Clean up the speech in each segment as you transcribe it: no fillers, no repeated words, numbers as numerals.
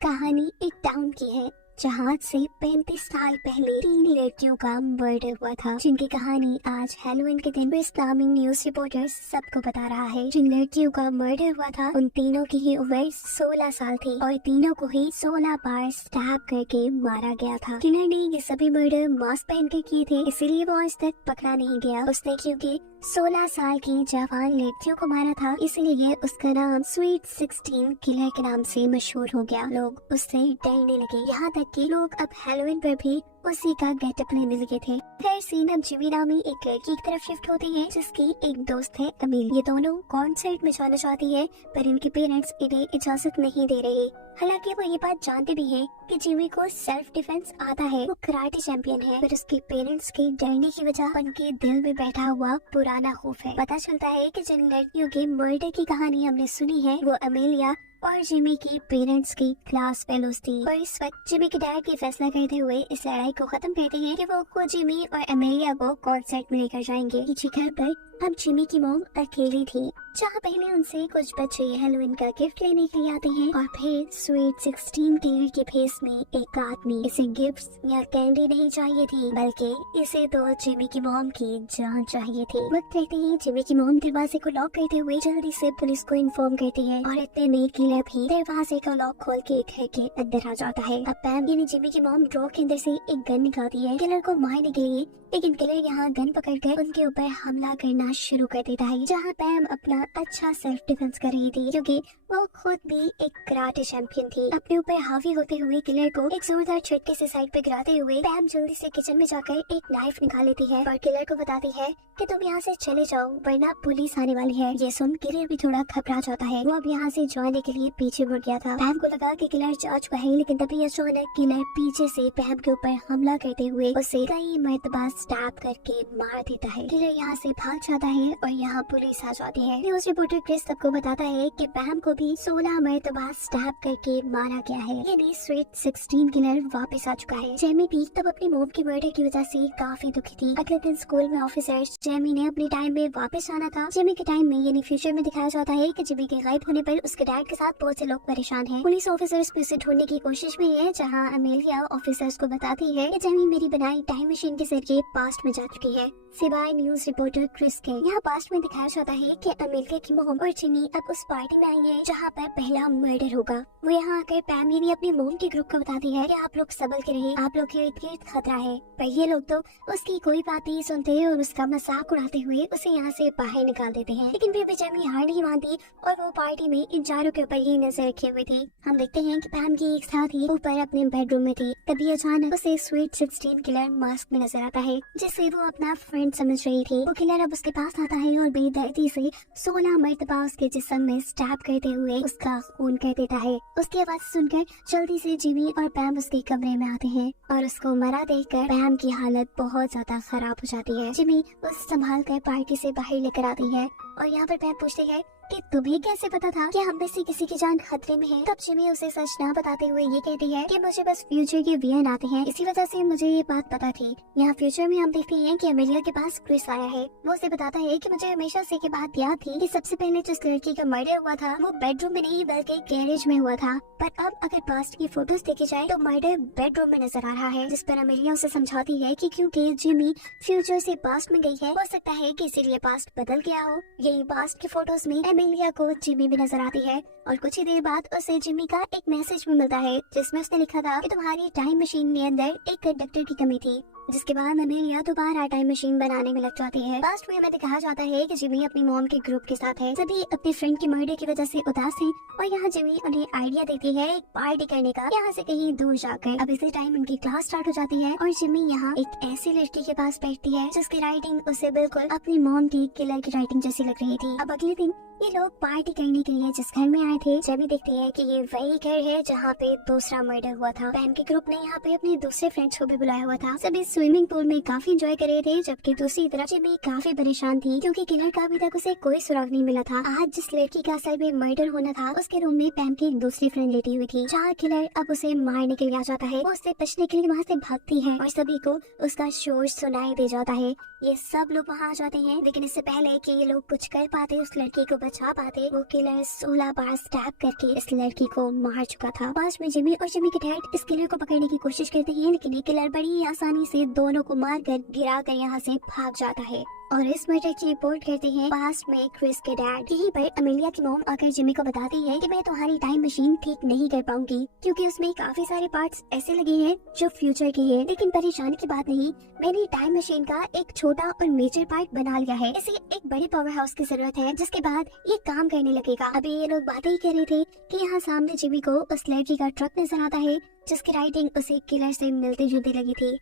कहानी एक टाउन की है जहाँ से 35 साल पहले 3 लड़कियों का मर्डर हुआ था, जिनकी कहानी आज हैलोवीन के दिन इस्लामी न्यूज रिपोर्टर्स सबको बता रहा है। जिन लड़कियों का मर्डर हुआ था उन तीनों की ही उम्र 16 साल थी और तीनों को ही 16 बार स्टैब करके मारा गया था। किलर ने ये सभी मर्डर मास्क पहन के किए थे, इसीलिए वो आज तक पकड़ा नहीं गया। उसने क्योंकि 16 साल की जवान लड़कियों को मारा था, इसलिए उसका नाम स्वीट 16 किलर के नाम से मशहूर हो गया। लोग उससे डरने लगे, यहाँ तक कि लोग अब हैलोवीन पर भी उसी का गेटअप लेने लगे थे। फिर सीन अब जिमी नामी एक लड़की की तरफ शिफ्ट होती है जिसकी एक दोस्त है अमील। ये दोनों कॉन्सर्ट में जाना चाहती है पर इनके पेरेंट्स इन्हें इजाजत नहीं दे रहे। हालांकि वो ये बात जानते भी हैं कि जिमी को सेल्फ डिफेंस आता है, वो कराटे चैंपियन है, पर उसके पेरेंट्स के डरने की वजह उनके दिल में बैठा हुआ पुराना खौफ है। पता चलता है कि जिन लड़कियों के मर्डर की कहानी हमने सुनी है वो अमेलिया और जिमी की पेरेंट्स की क्लास फेलोज थी। और इस वक्त जिमी के डैड ये फैसला करते हुए इस लड़ाई को खत्म करते हैं कि वो खुद जिमी और अमेलिया को कॉन्सर्ट में लेकर जाएंगे। पीछे घर पर अब जिमी की मॉम अकेली थी, जहाँ पहले उनसे कुछ बच्चे हैलोवीन का गिफ्ट लेने के लिए आते हैं और फिर स्वीट 16 किलर के फेस में एक आदमी। इसे गिफ्ट्स या कैंडी नहीं चाहिए थी, बल्कि इसे तो जिमी की मॉम की जान चाहिए थी। वक्त रहते ही जिमी की मॉम दरवाजे को लॉक करते हुए जल्दी से पुलिस को इन्फॉर्म करती है और इतने में किलर भी दरवाजे का लॉक खोल के घर के अंदर आ जाता है। अब पैम यानी जिमी की मॉम ड्रॉ के अंदर से एक गन निकालती है किलर को मारने के लिए, लेकिन किलर यहाँ गन पकड़कर उनके ऊपर हमला करना शुरू कर देता है। जहाँ पैम अपना अच्छा सेल्फ डिफेंस कर रही थी क्योंकि वो खुद भी एक कराटे चैंपियन थी। अपने ऊपर हावी होते हुए किलर को एक जोरदार झटके से साइड पे गिराते हुए पैम जल्दी से किचन में जाकर एक नाइफ निकाल लेती है और किलर को बताती है कि तुम यहाँ से चले जाओ वरना पुलिस आने वाली है। ये सुन किलर भी थोड़ा घबरा जाता है, वो अब यहाँ से जाने के लिए पीछे मुड़ गया था। पैम को लगा कि किलर जा चुका है, लेकिन तभी अचानक किलर पीछे से पैम के ऊपर हमला करते हुए उसे कई मरतबा स्टैब करके मार देता है। किलर यहाँ से भाग जाता है और यहाँ पुलिस आ जाती है। न्यूज रिपोर्टर क्रिस सबको बताता है कि पैम को भी 16 मरतबा स्टैब करके मारा गया है, यानी स्वीट 16 किलर वापस आ चुका है। जेमी भी तब अपनी मॉम की मर्डर की वजह से काफी दुखी थी। अगले दिन स्कूल में ऑफिसर्स जेमी ने अपने टाइम में वापस आना था। जेमी के टाइम में यानी फ्यूचर में दिखाया जाता है कि जेमी के गायब होने पर उसके डैड के साथ बहुत से लोग परेशान हैं। पुलिस ऑफिसर्स उसे ढूंढने की कोशिश में है, जहाँ अमेलिया ऑफिसर्स को बताती है कि जेमी मेरी बनाई टाइम मशीन के जरिए पास्ट में जा चुकी है, सिवाय न्यूज रिपोर्टर क्रिस के। यहाँ पास्ट में दिखाया जाता है कि अमेरिका की मोम और जिमी अब उस पार्टी में आई है जहाँ पर पहला मर्डर होगा। वो यहाँ आकर पैम यानी अपनी मोम के ग्रुप को बताती है कि आप लोग संभल के रहिए, आप लोग के इर्द गिर्द खतरा है। पर ये लोग तो उसकी कोई बात नहीं सुनते और उसका मजाक उड़ाते हुए उसे यहाँ से बाहर निकाल देते हैं। लेकिन फिर भी जेमी हार नहीं मानती और वो पार्टी में इन चारों के ऊपर ही नजर रखे हुए थी। हम देखते हैं कि पैम की एक साथी ऊपर अपने बेडरूम में थी, तभी अचानक उसे स्वीट 16 किलर मास्क में नजर आता है जिसे वो अपना फ्रेंड समझ रही थी। वो किलर अब उसके पास आता है और बेदर्दी से 16 मरतबा उसके जिस्म में स्टैब करते हुए उसका खून कर देता है। उसकी आवाज सुनकर जल्दी से जिमी और पैम उसके कमरे में आते हैं और उसको मरा देखकर पैम की हालत बहुत ज्यादा खराब हो जाती है। जिमी उस संभाल कर पार्टी से बाहर लेकर आती है और यहाँ पर पैम पूछती है कि तुम्हें कैसे पता था कि हम में से किसी की जान खतरे में है। तब जिमी उसे सच ना बताते हुए ये कहती है कि मुझे बस फ्यूचर के विजन आते हैं, इसी वजह से मुझे ये बात पता थी। यहाँ फ्यूचर में हम देखते हैं कि अमेलिया के पास क्रिस आया है। वो उसे बताता है कि मुझे हमेशा से की बात याद थी कि सबसे पहले जिस लड़की का मर्डर हुआ था वो बेडरूम में नहीं बल्कि गैरेज में हुआ था, पर अब अगर पास्ट की फोटोज देखी जाए तो मर्डर बेडरूम में नजर आ रहा है। जिस पर अमेलिया उसे समझाती है कि क्योंकि जिमी फ्यूचर से पास्ट में गई है, हो सकता है कि इसीलिए पास्ट बदल गया हो। यही पास्ट की फोटोज में अमेलिया को जिमी भी नजर आती है और कुछ ही देर बाद उसे जिमी का एक मैसेज भी मिलता है जिसमें उसने लिखा था कि तुम्हारी टाइम मशीन के अंदर एक कंडक्टर की कमी थी। जिसके बाद अमेलिया दोबारा टाइम मशीन बनाने में लग जाती है। पास्ट में हमें दिखाया जाता है कि जिमी अपनी मॉम के ग्रुप के साथ है, सभी अपनी फ्रेंड की मर्डर की वजह से उदास हैं और यहाँ जिमी उन्हें आइडिया देती है एक पार्टी करने का यहाँ से कहीं दूर जाकर। अब इसी टाइम उनकी क्लास स्टार्ट हो जाती है और जिमी यहाँ एक ऐसी लड़की के पास बैठती है जिसकी राइटिंग उसे बिल्कुल अपनी मॉम की किलर की राइटिंग जैसी लग रही थी। अब अगले दिन ये लोग पार्टी करने के लिए जिस घर में आए थे, जेमी देखती है कि ये वही घर है जहाँ पे दूसरा मर्डर हुआ था। पैम के ग्रुप ने यहाँ पे अपने दूसरे फ्रेंड्स को भी बुलाया हुआ था। सभी स्विमिंग पूल में काफी एंजॉय कर रहे थे, जबकि दूसरी तरफ जेमी काफी परेशान थी क्योंकि किलर का अभी तक उसे कोई सुराग नहीं मिला था। आज जिस लड़की का असल में मर्डर होना था उसके रूम में पैम की एक दूसरी फ्रेंड लेटी हुई थी, जहाँ किलर अब उसे मारने के लिए आ जाता है। वो उससे बचने के लिए वहाँ से भागती है और सभी को उसका शोर सुनाई दे जाता है। ये सब लोग वहाँ आ जाते हैं, लेकिन इससे पहले कि ये लोग कुछ कर पाते उस लड़की को बचा पाते, वो किलर 16 बार स्टैब करके इस लड़की को मार चुका था। पास में जिमी और जिमी के डैड इस किलर को पकड़ने की कोशिश करते हैं, लेकिन ये किलर बड़ी ही आसानी से दोनों को मारकर गिराकर यहाँ से भाग जाता है। और इस मर्डर की रिपोर्ट करते हैं पास में क्रिस के डैड। यहीं पर अमेलिया की मॉम आकर जिमी को बताती है कि मैं तुम्हारी टाइम मशीन ठीक नहीं कर पाऊंगी, क्योंकि उसमें काफी सारे पार्ट्स ऐसे लगे हैं जो फ्यूचर के हैं। लेकिन परेशानी की बात नहीं, मैंने टाइम मशीन का एक छोटा और मेजर पार्ट बना लिया है। इसे एक बड़े पावर हाउस की जरूरत है, जिसके बाद ये काम करने लगेगा। अभी ये लोग बातें ही कर रहे थे कि यहाँ सामने जिमी को उस लड़की का ट्रक नजर आता है, जिसकी राइटिंग उसे किलर से मिलती जुलती लगी थी।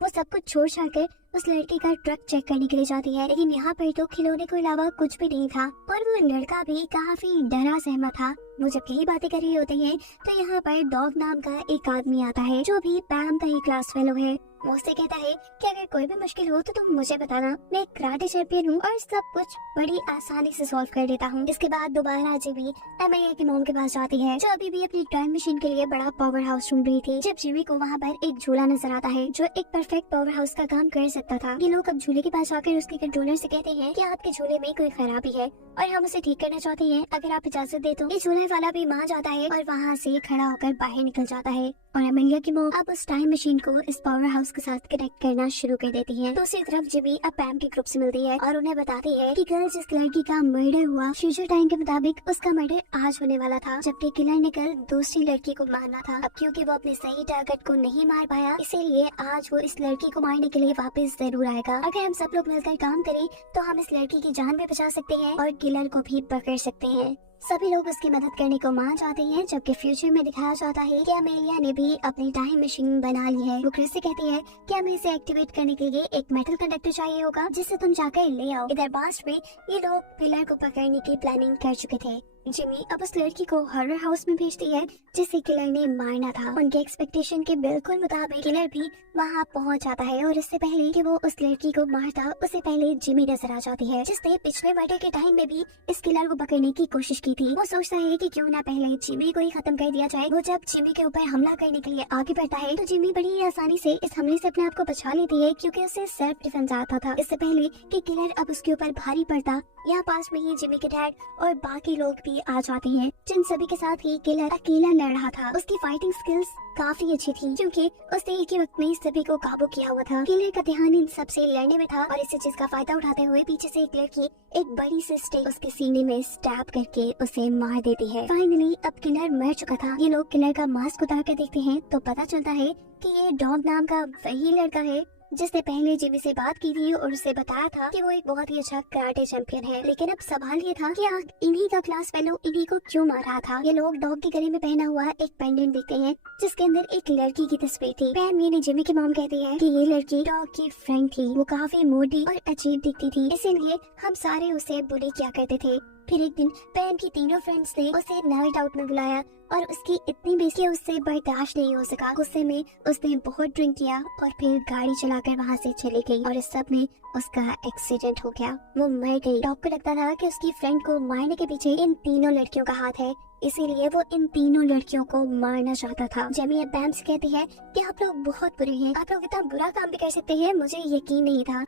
वो सब कुछ छोड़ छाड़कर उस लड़की का ट्रक चेक करने के लिए जाती है, लेकिन यहाँ पर तो खिलौने के अलावा कुछ भी नहीं था और वो लड़का भी काफी डरा सहमा था। वो जब यही बातें कर रही होती है तो यहाँ पर डॉग नाम का एक आदमी आता है, जो भी पैम का ही क्लास फेलो है। वो उससे कहता है कि अगर कोई भी मुश्किल हो तो तुम मुझे बताना, मैं कराटे चैंपियन हूँ और सब कुछ बड़ी आसानी से सॉल्व कर देता हूँ। इसके बाद दोबारा जिमी अमेलिया की मॉम के पास जाती है, जो अभी भी अपनी टाइम मशीन के लिए बड़ा पावर हाउस ढूंढ रही थी। जब जिमी को वहाँ पर एक झूला नजर आता है जो एक परफेक्ट पावर हाउस का काम कर सकता था। ये लोग अब झूले के पास जाकर उसके कंट्रोलर से कहते हैं कि आपके झूले में कोई खराबी है और हम उसे ठीक करना चाहते हैं, अगर आप इजाजत दे तो। ये झूले वाला भी मान जाता है और वहाँ से खड़ा होकर बाहर निकल जाता है। और अमेलिया की मॉम अब उस टाइम मशीन को इस पावर हाउस के साथ कनेक्ट करना शुरू कर देती है। दूसरी तरफ जिमी अब पैम के ग्रुप से मिलती है और उन्हें बताती है कि कल जिस लड़की का मर्डर हुआ, फ्यूचर टाइम के मुताबिक उसका मर्डर आज होने वाला था, जबकि किलर ने कल दूसरी लड़की को मारना था। अब क्योंकि वो अपने सही टारगेट को नहीं मार पाया, इसीलिए आज वो इस लड़की को मारने के लिए वापस जरूर आएगा। अगर हम सब लोग मिलकर काम करें तो हम इस लड़की की जान भी बचा सकते हैं और किलर को भी पकड़ सकते हैं। सभी लोग उसकी मदद करने को मान जाते हैं, जबकि फ्यूचर में दिखाया जाता है कि अमेलिया ने भी अपनी टाइम मशीन बना ली है। वो क्रिस से कहती है कि हमें इसे एक्टिवेट करने के लिए एक मेटल कंडक्टर चाहिए होगा, जिसे तुम जाकर ले आओ। इधर पास्ट में ये लोग किलर को पकड़ने की प्लानिंग कर चुके थे। जिमी अब उस लड़की को हॉरर हाउस में भेजती है जिसे किलर ने मारना था। उनके एक्सपेक्टेशन के बिल्कुल मुताबिक किलर भी वहाँ पहुँच जाता है और इससे पहले कि वो उस लड़की को मारता, उससे पहले जिमी नजर आ जाती है, जिसने पिछले मर्डर के टाइम में भी इस किलर को पकड़ने की कोशिश की थी। वो सोचता है कि क्यों ना पहले जिमी को ही खत्म कर दिया जाए। वो जब जिमी के ऊपर हमला करने के लिए आगे बढ़ता है तो जिमी बड़ी आसानी से इस हमले से अपने आप को बचा लेती है, क्योंकि उसे सेल्फ डिफेंस आता था। इससे पहले कि किलर अब उसके ऊपर भारी पड़ता, यहाँ पास में ही जिमी के डैड और बाकी लोग भी आ जाते हैं, जिन सभी के साथ ही किलर अकेला लड़ रहा था। उसकी फाइटिंग स्किल्स काफी अच्छी थी, क्योंकि उसने एक ही वक्त में सभी को काबू किया हुआ था। किलर का ध्यान इन सबसे लड़ने में था और इसी चीज का फायदा उठाते हुए पीछे से एक लड़की एक बड़ी सी स्टिक उसके सीने में स्टैब करके उसे मार देती है। फाइनली अब किलर मर चुका था। ये लोग किलर का मास्क उतार कर देखते हैं तो पता चलता है कि ये डॉग नाम का वही लड़का है जिसने पहले जिमी से बात की थी और उसे बताया था कि वो एक बहुत ही अच्छा कराटे चैंपियन है। लेकिन अब सवाल ये था कि इन्हीं का क्लास फेलो इन्हीं को क्यों मार रहा था। ये लोग डॉग के गले में पहना हुआ एक पेंडेंट देखते हैं जिसके अंदर एक लड़की की तस्वीर थी। पैम यानी जिमी की मॉम कहती है कि ये लड़की डॉग की फ्रेंड थी। वो काफी मोटी और अजीब दिखती थी, इसीलिए हम सारे उसे बुली किया करते थे। फिर एक दिन पैम की तीनों फ्रेंड्स ने उसे नाइट आउट में बुलाया और उसकी इतनी बेइज्जती उससे बर्दाश्त नहीं हो सका। गुस्से में उसने बहुत ड्रिंक किया और फिर गाड़ी चलाकर वहाँ से चली गई और इस सब में उसका एक्सीडेंट हो गया। वो मर गई। डॉग को लगता था कि उसकी फ्रेंड को मारने के पीछे इन तीनों लड़कियों का हाथ है, इसीलिए वो इन तीनों लड़कियों को मारना चाहता था। जेमी अब पैम से कहती है कि आप लोग बहुत बुरे हैं, आप लोग इतना बुरा काम भी कर सकते हैं, मुझे यकीन नहीं था।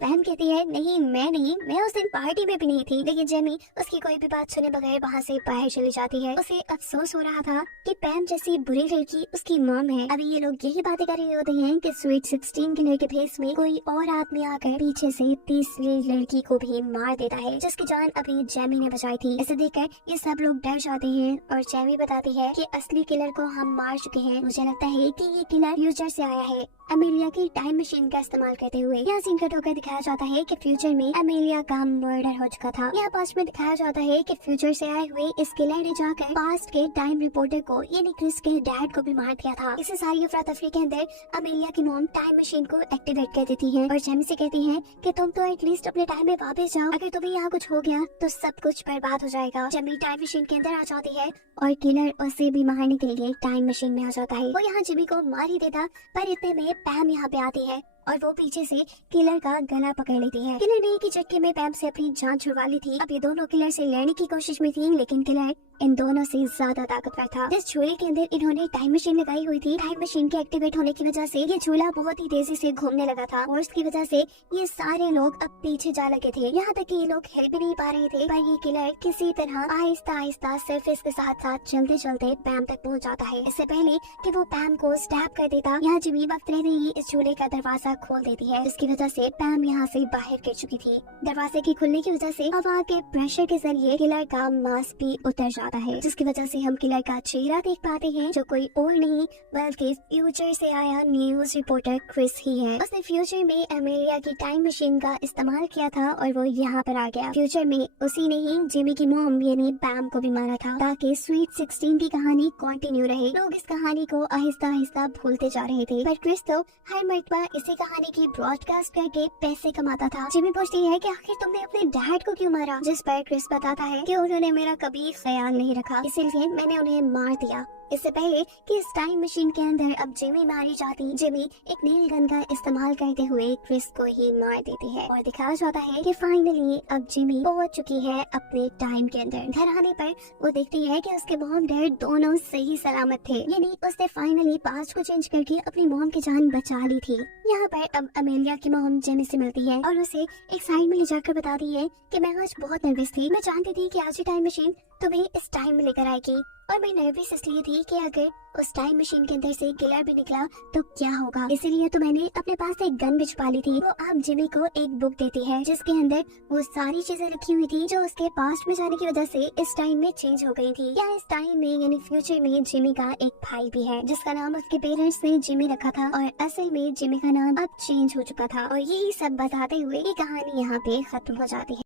पैम कहती है नहीं मैं नहीं, मैं उस दिन पार्टी में भी नहीं थी। लेकिन जेमी उसकी कोई भी बात सुने बगैर वहाँ से बाहर चली जाती है। उसे अफसोस हो रहा था कि पैम जैसी बुरी लड़की उसकी मॉम है। अभी ये लोग यही बातें कर रहे होते हैं कि स्वीट 16 के लड़के फेस में कोई और आदमी आकर पीछे से तीसरी लड़की को भी मार देता है, जिसकी जान अभी जेमी ने बचाई थी। इसे देखकर ये सब लोग डर जाते हैं और जेमी बताती है कि असली किलर को हम मार चुके हैं। मुझे लगता है कि ये किलर फ्यूचर से आया है, अमेलिया की टाइम मशीन का इस्तेमाल करते हुए। यहाँ सीन कट होकर दिखाया जाता है कि फ्यूचर में अमेलिया का मर्डर हो चुका था। यहाँ पास्ट में दिखाया जाता है कि फ्यूचर से आए हुए इस किलर ने जाकर पास्ट के टाइम रिपोर्टर को यानी क्रिस के डैड को भी मार दिया था। इसी सारी अफरा तफरी के अंदर अमेलिया की मॉम टाइम मशीन को एक्टिवेट कर देती है और जेमी से कहती है कि तुम तो एटलीस्ट अपने टाइम में वापस जाओ, अगर तुम्हें यहाँ कुछ हो गया तो सब कुछ बर्बाद हो जाएगा। जेमी टाइम मशीन के अंदर आ जाती है और किलर उसे भी मारने के लिए टाइम मशीन में आ जाता है। वो यहाँ जिमी को मार ही देता, पर इतने में पैम यहाँ पे आती है और वो पीछे से किलर का गला पकड़ लेती है। किलर ने एक ही झटके में पैम से अपनी जान छुड़वा ली थी। अब ये दोनों किलर से लड़ने की कोशिश में थी, लेकिन किलर इन दोनों से ज्यादा ताकतवर था। जिस झूले के अंदर इन्होंने टाइम मशीन लगाई हुई थी, टाइम मशीन के एक्टिवेट होने की वजह से ये झूला बहुत ही तेजी से घूमने लगा था और उसकी वजह से ये सारे लोग अब पीछे जा लगे थे। यहाँ तक कि ये लोग हिल भी नहीं पा रहे थे, पर ये किलर किसी तरह आहिस्ता आहिस्ता सिर्फ इसके साथ साथ चलते चलते पैम तक पहुँच जाता है। इससे पहले कि वो पैम को स्टैप कर देता, यहाँ जिमी वक्त रहते ही इस झूले का दरवाजा खोल देती है, जिसकी वजह से पैम यहाँ से बाहर गिर चुकी थी। दरवाजे के खुलने की वजह से हवा के प्रेशर के जरिए किलर का मास्क भी उतर जाता है, जिसकी वजह से हम किलर का चेहरा देख पाते हैं, जो कोई और नहीं बल्कि फ्यूचर से आया न्यूज रिपोर्टर क्रिस ही है। उसने फ्यूचर में एमेलिया की टाइम मशीन का इस्तेमाल किया था और वो यहाँ पर आ गया। फ्यूचर में उसी ने ही जिमी की मॉम यानी पैम को भी मारा था, ताकि स्वीट 16 की कहानी कंटिन्यू रहे। लोग इस कहानी को आहिस्ता आहिस्ता भूलते जा रहे थे, पर क्रिस तो हर मर्तबा इसी कहानी की ब्रॉडकास्ट करके पैसे कमाता था। जिमी पूछती है कि आखिर तुमने अपने डैड को क्यों मारा, जिस पर क्रिस बताता है कि उन्होंने मेरा कभी ख्याल नहीं रखा, इसीलिए मैंने उन्हें मार दिया। इससे पहले कि इस टाइम मशीन के अंदर अब जिमी मारी जाती, जिमी एक नील गन का इस्तेमाल करते हुए क्रिस को ही मार देती है और दिखाया जाता है कि फाइनली अब जिमी पहुंच चुकी है अपने टाइम के अंदर। घर आने पर वो देखती है कि उसके मॉम डैड दोनों सही सलामत थे, यानी उसने फाइनली पास्ट को चेंज करके अपनी मॉम की जान बचा ली थी। यहाँ पर अब अमेलिया की मॉम जिमी से मिलती है और उसे एक साइड में ले जाकर बताती है कि मैं आज बहुत नर्वस थी, मैं जानती थी कि आज ही टाइम मशीन तुम्हें इस टाइम में लेकर आएगी और मैं नर्वस इसलिए थी कि अगर उस टाइम मशीन के अंदर से किलर भी निकला तो क्या होगा, इसीलिए तो मैंने अपने पास एक गन भी छुपा ली थी। वो अब जिमी को एक बुक देती है जिसके अंदर वो सारी चीजें रखी हुई थी जो उसके पास्ट में जाने की वजह से इस टाइम में चेंज हो गई थी। या इस टाइम में यानी फ्यूचर में जिमी का एक भाई भी है जिसका नाम उसके पेरेंट्स ने जिमी रखा था और असल में जिमी का नाम अब चेंज हो चुका था। और यही सब बताते हुए ये कहानी यहाँ पे खत्म हो जाती है।